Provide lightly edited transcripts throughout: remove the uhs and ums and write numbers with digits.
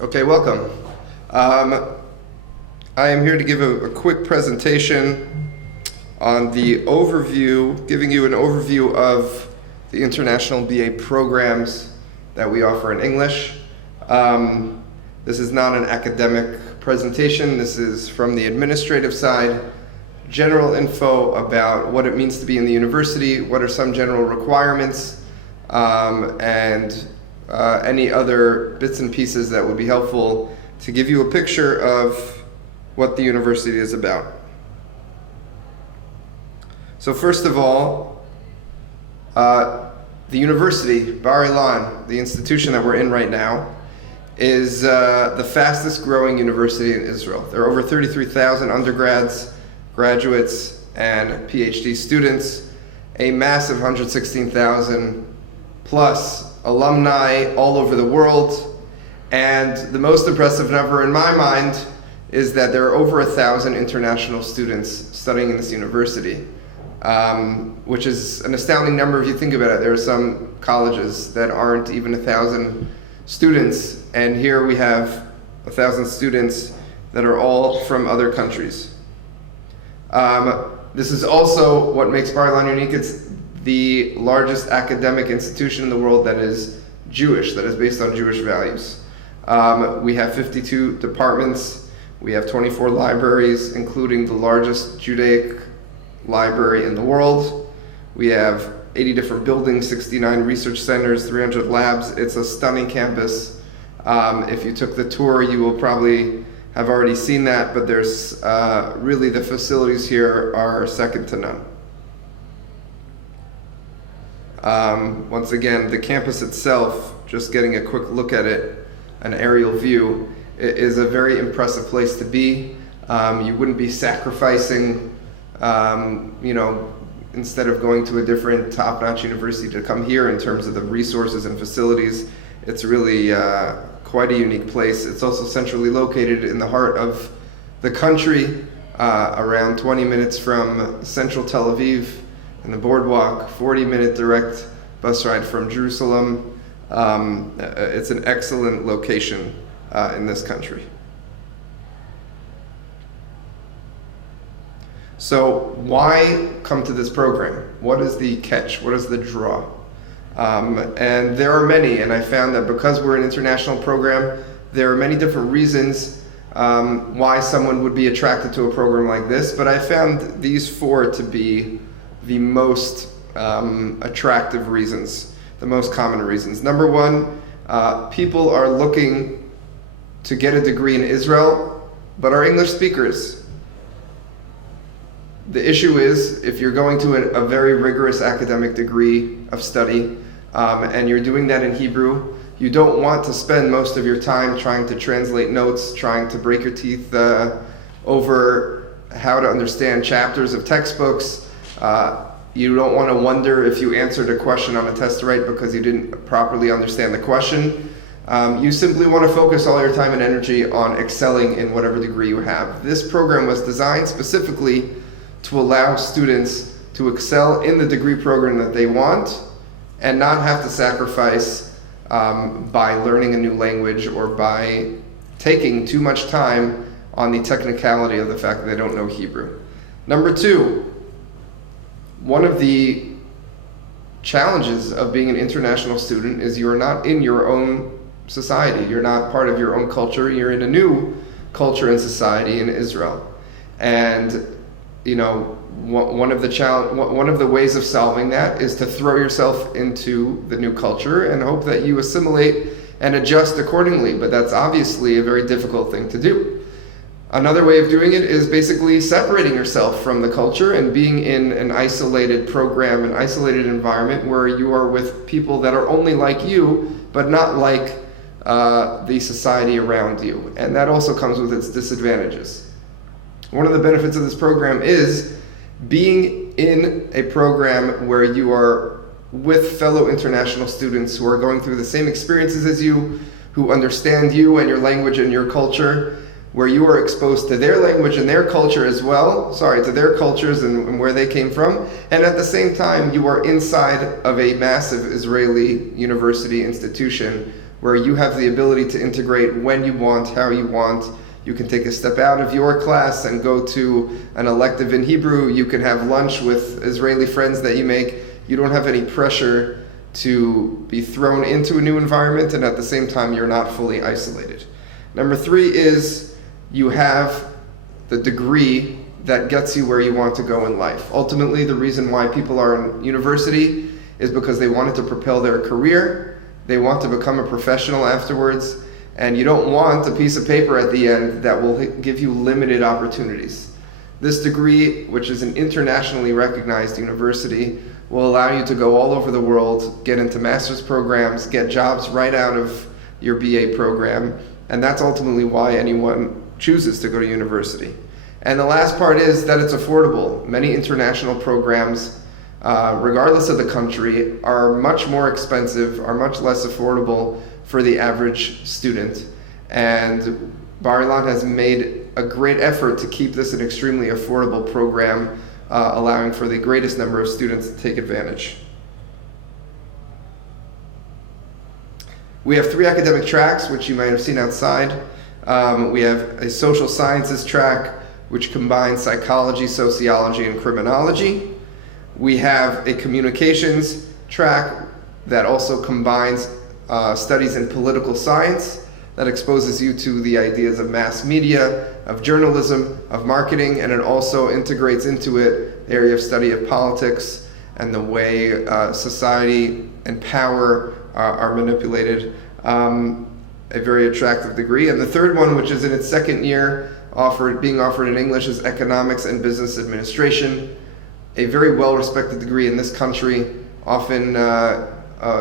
Okay, welcome. I am here to give a quick presentation on the overview, giving you an overview of the international BA programs that we offer in English. This is not an academic presentation. This is from the administrative side, general info about what it means to be in the university, what are some general requirements, and any other bits and pieces that would be helpful to give you a picture of what the university is about. So first of all, the university, Bar-Ilan, the institution that we're in right now, is the fastest growing university in Israel. There are over 33,000 undergrads, graduates, and PhD students, a massive 116,000 plus alumni all over the world, and the most impressive number in my mind is that there are over 1,000 international students studying in this university, which is an astounding number if you think about it. There are some colleges that aren't even 1,000 students, and here we have 1,000 students that are all from other countries. This is also what makes Bar-Ilan unique. It's the largest academic institution in the world that is Jewish, that is based on Jewish values. We have 52 departments, we have 24 libraries, including the largest Judaic library in the world. We have 80 different buildings, 69 research centers, 300 labs. It's a stunning campus. If you took the tour, you will probably have already seen that, but there's really, the facilities here are second to none. Once again, the campus itself, just getting a quick look at it, an aerial view, it is a very impressive place to be. You wouldn't be sacrificing, instead of going to a different top-notch university to come here in terms of the resources and facilities. It's really quite a unique place. It's also centrally located in the heart of the country, around 20 minutes from central Tel Aviv and the boardwalk, 40-minute direct bus ride from Jerusalem. It's an excellent location in this country. So why come to this program? What is the catch? What is the draw? And there are many, and I found that because we're an international program, there are many different reasons why someone would be attracted to a program like this, but I found these four to be the most attractive reasons, the most common reasons. Number one, people are looking to get a degree in Israel, but are English speakers. The issue is, if you're going to a very rigorous academic degree of study, and you're doing that in Hebrew, you don't want to spend most of your time trying to translate notes, trying to break your teeth over how to understand chapters of textbooks. You don't want to wonder if you answered a question on a test right because you didn't properly understand the question. You simply want to focus all your time and energy on excelling in whatever degree you have. This program was designed specifically to allow students to excel in the degree program that they want and not have to sacrifice by learning a new language or by taking too much time on the technicality of the fact that they don't know Hebrew. Number two, one of the challenges of being an international student is you're not in your own society. You're not part of your own culture. You're in a new culture and society in Israel. And one of the ways of solving that is to throw yourself into the new culture and hope that you assimilate and adjust accordingly. But that's obviously a very difficult thing to do. Another way of doing it is basically separating yourself from the culture and being in an isolated program, an isolated environment where you are with people that are only like you, but not like the society around you. And that also comes with its disadvantages. One of the benefits of this program is being in a program where you are with fellow international students who are going through the same experiences as you, who understand you and your language and your culture, where you are exposed to their language and their culture as well, to their cultures and where they came from, and at the same time you are inside of a massive Israeli university institution where you have the ability to integrate when you want, how you want. You can take a step out of your class and go to an elective in Hebrew. You can have lunch with Israeli friends that you make. You don't have any pressure to be thrown into a new environment, and at the same time, you're not fully isolated. Number 3 is you have the degree that gets you where you want to go in life. Ultimately, the reason why people are in university is because they wanted to propel their career. They want to become a professional afterwards. And you don't want a piece of paper at the end that will give you limited opportunities. This degree, which is an internationally recognized university, will allow you to go all over the world, get into master's programs, get jobs right out of your BA program, and that's ultimately why anyone chooses to go to university. And the last part is that it's affordable. Many international programs, regardless of the country, are much more expensive, are much less affordable for the average student. And Bar-Ilan has made a great effort to keep this an extremely affordable program, allowing for the greatest number of students to take advantage. We have 3 academic tracks, which you might have seen outside. We have a social sciences track, which combines psychology, sociology, and criminology. We have a communications track that also combines studies in political science, that exposes you to the ideas of mass media, of journalism, of marketing, and it also integrates into it the area of study of politics and the way society and power are manipulated. A very attractive degree. And the third one, which is in its second year, being offered in English, is Economics and Business Administration. A very well-respected degree in this country. Often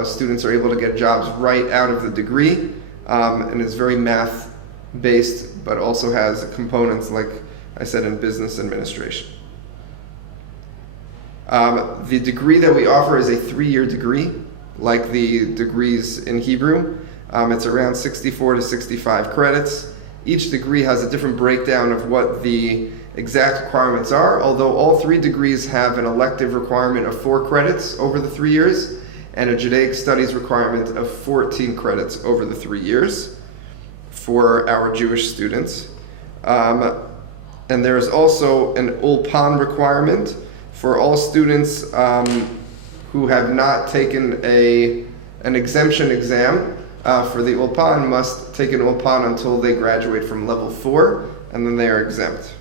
students are able to get jobs right out of the degree, and is very math-based, but also has components, like I said, in business administration. The degree that we offer is a 3-year degree, like the degrees in Hebrew. It's around 64 to 65 credits. Each degree has a different breakdown of what the exact requirements are, although all 3 degrees have an elective requirement of 4 credits over the 3 years, and a Judaic Studies requirement of 14 credits over the 3 years for our Jewish students. And there is also an Ulpan requirement for all students who have not taken an exemption exam. For the Ulpan, must take an Ulpan until they graduate from level 4, and then they are exempt.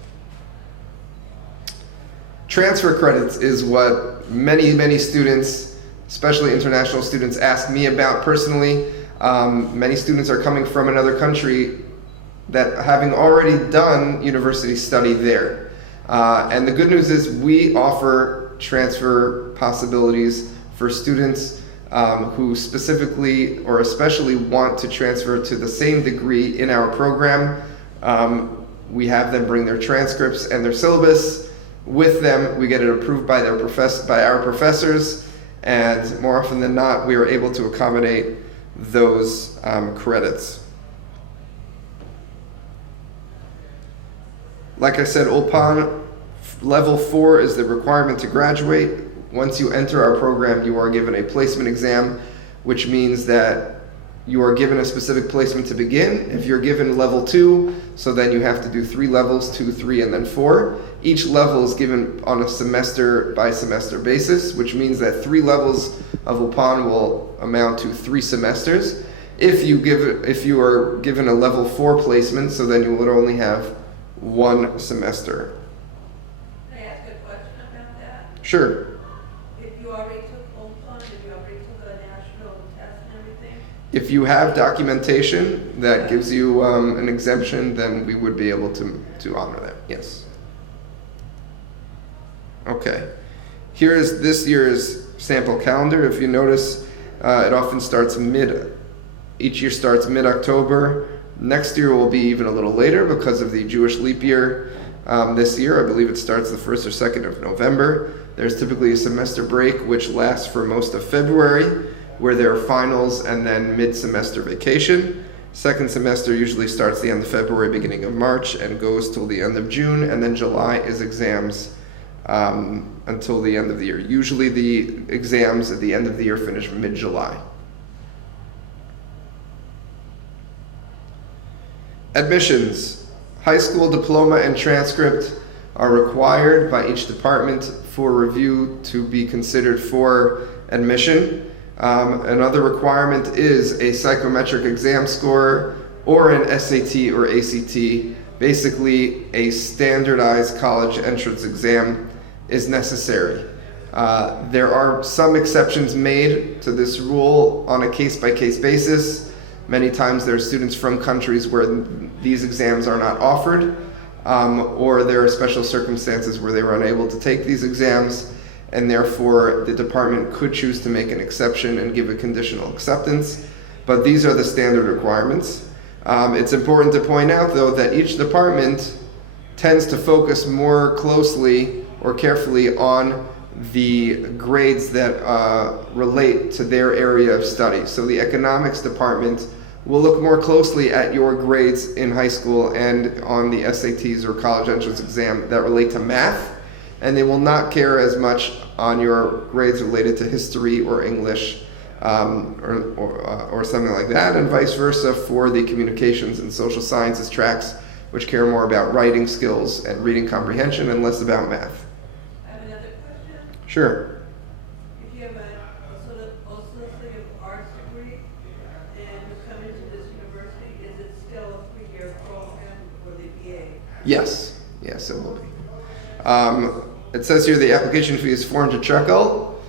Transfer credits is what many students, especially international students, ask me about personally. Many students are coming from another country that having already done university study there. And the good news is we offer transfer possibilities for students who specifically or especially want to transfer to the same degree in our program. We have them bring their transcripts and their syllabus with them. We get it approved by our professors, and more often than not, we are able to accommodate those credits. Like I said, Ulpan level 4 is the requirement to graduate. Once you enter our program, you are given a placement exam, which means that you are given a specific placement to begin. If you're given level 2, so then you have to do 3 levels, 2, 3, and then 4. Each level is given on a semester by semester basis, which means that 3 levels of Ulpan will amount to 3 semesters. If you are given a level 4 placement, so then you would only have 1 semester. Can I ask a question about that? Sure. If you already took Ulpan, if you already took a national test and everything? If you have documentation that gives you an exemption, then we would be able to honor that, yes. Okay. Here is this year's sample calendar. If you notice, it often starts each year starts mid-October. Next year will be even a little later because of the Jewish leap year. This year, I believe it starts the 1st or 2nd of November. There's typically a semester break which lasts for most of February, where there are finals and then mid-semester vacation. Second semester usually starts the end of February, beginning of March, and goes till the end of June, and then July is exams until the end of the year. Usually the exams at the end of the year finish mid-July. Admissions. High school diploma and transcript are required by each department for review to be considered for admission. Another requirement is a psychometric exam score or an SAT or ACT. Basically, a standardized college entrance exam is necessary. There are some exceptions made to this rule on a case-by-case basis. Many times there are students from countries where these exams are not offered, or there are special circumstances where they were unable to take these exams, and therefore the department could choose to make an exception and give a conditional acceptance. But these are the standard requirements. It's important to point out, though, that each department tends to focus more closely or carefully on the grades that relate to their area of study. So the economics department will look more closely at your grades in high school and on the SATs or college entrance exam that relate to math, and they will not care as much on your grades related to history or English or something like that, and vice versa for the communications and social sciences tracks, which care more about writing skills and reading comprehension and less about math. Sure. If you have also of arts degree and you come into this university, is it still a 3-year program for the BA? Yes, it will be. It says here the application fee is 400 shekel,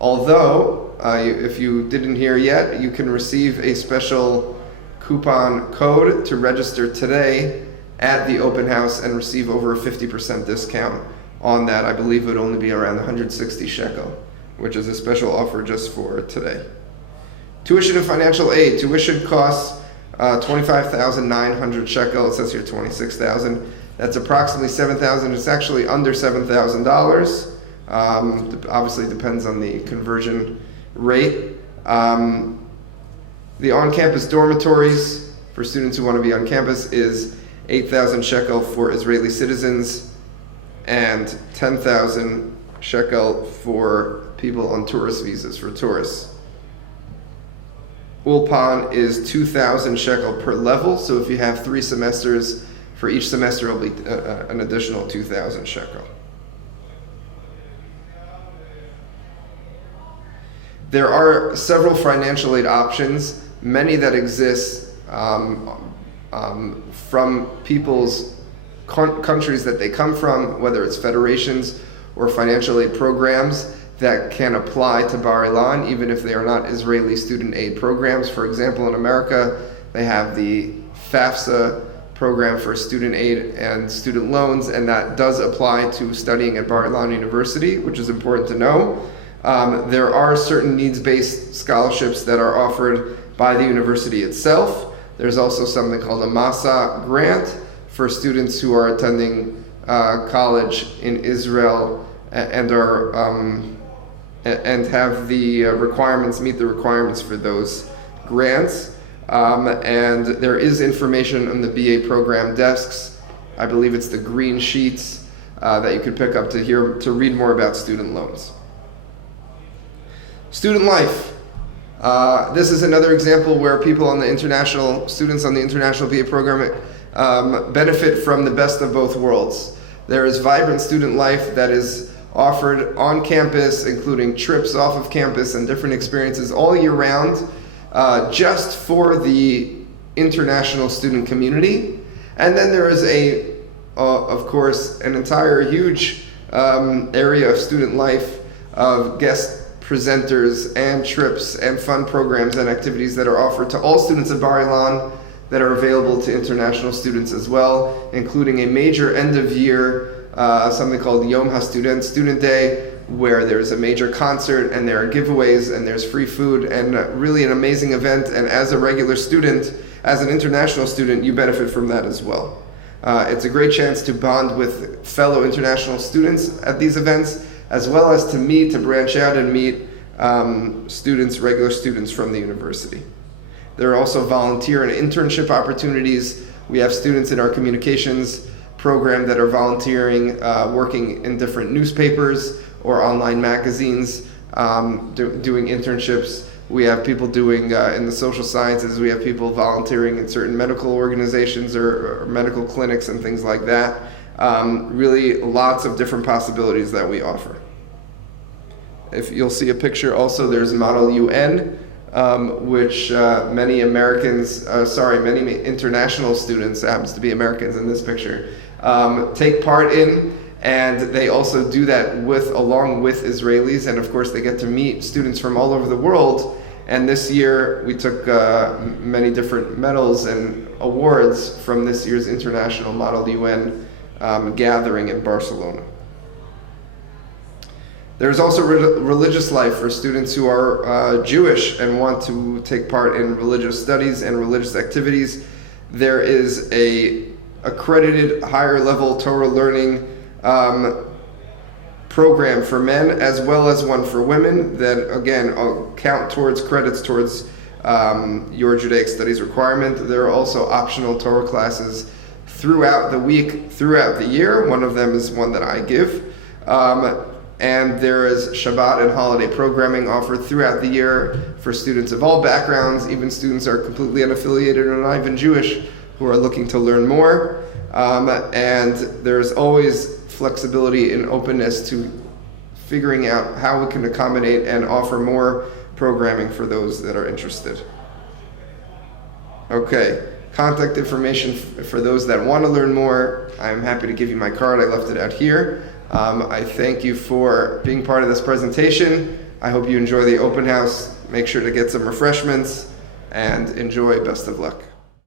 although if you didn't hear yet, you can receive a special coupon code to register today at the open house and receive over a 50% discount on that. I believe it would only be around 160 shekel, which is a special offer just for today. Tuition and financial aid. Tuition costs 25,900 shekel. It says here 26,000. That's approximately 7,000. It's actually under $7,000. Obviously depends on the conversion rate. The on-campus dormitories for students who want to be on campus is 8,000 shekel for Israeli citizens and 10,000 shekel for people on tourist visas, for tourists. Ulpan is 2,000 shekel per level, so if you have 3 semesters, for each semester it'll be an additional 2,000 shekel. There are several financial aid options, many that exist from people's countries that they come from, whether it's federations or financial aid programs that can apply to Bar-Ilan, even if they are not Israeli student aid programs. For example, in America, they have the FAFSA program for student aid and student loans, and that does apply to studying at Bar-Ilan University, which is important to know. There are certain needs-based scholarships that are offered by the university itself. There's also something called a MASA grant for students who are attending college in Israel and are and have the requirements, meet the requirements for those grants. And there is information on the BA program desks. I believe it's the green sheets that you could pick up to read more about student loans. Student life. This is another example where people on the students on the international BA program benefit from the best of both worlds. There is vibrant student life that is offered on campus, including trips off of campus and different experiences all year round, just for the international student community. And then there is of course, an entire huge area of student life of guest presenters and trips and fun programs and activities that are offered to all students of Bar-Ilan that are available to international students as well, including a major end of year, something called Yom HaStudent, Student Day, where there's a major concert and there are giveaways and there's free food and really an amazing event. And as a regular student, as an international student, you benefit from that as well. It's a great chance to bond with fellow international students at these events, as well as to branch out and meet regular students from the university. There are also volunteer and internship opportunities. We have students in our communications program that are volunteering, working in different newspapers or online magazines, doing internships. We have people doing in the social sciences. We have people volunteering in certain medical organizations or medical clinics and things like that. Really lots of different possibilities that we offer. If you'll see a picture also, there's Model UN, which many many international students, happens to be Americans in this picture, take part in, and they also do that along with Israelis, and of course they get to meet students from all over the world. And this year we took many different medals and awards from this year's International Model UN gathering in Barcelona. There's also religious life for students who are Jewish and want to take part in religious studies and religious activities. There is a accredited higher level Torah learning program for men as well as one for women that again count towards credits towards your Judaic studies requirement. There are also optional Torah classes throughout the week, throughout the year. One of them is one that I give. And there is Shabbat and holiday programming offered throughout the year for students of all backgrounds, even students who are completely unaffiliated or not even Jewish who are looking to learn more. And there's always flexibility and openness to figuring out how we can accommodate and offer more programming for those that are interested. Okay, contact information for those that want to learn more. I'm happy to give you my card. I left it out here. I thank you for being part of this presentation. I hope you enjoy the open house. Make sure to get some refreshments and enjoy. Best of luck.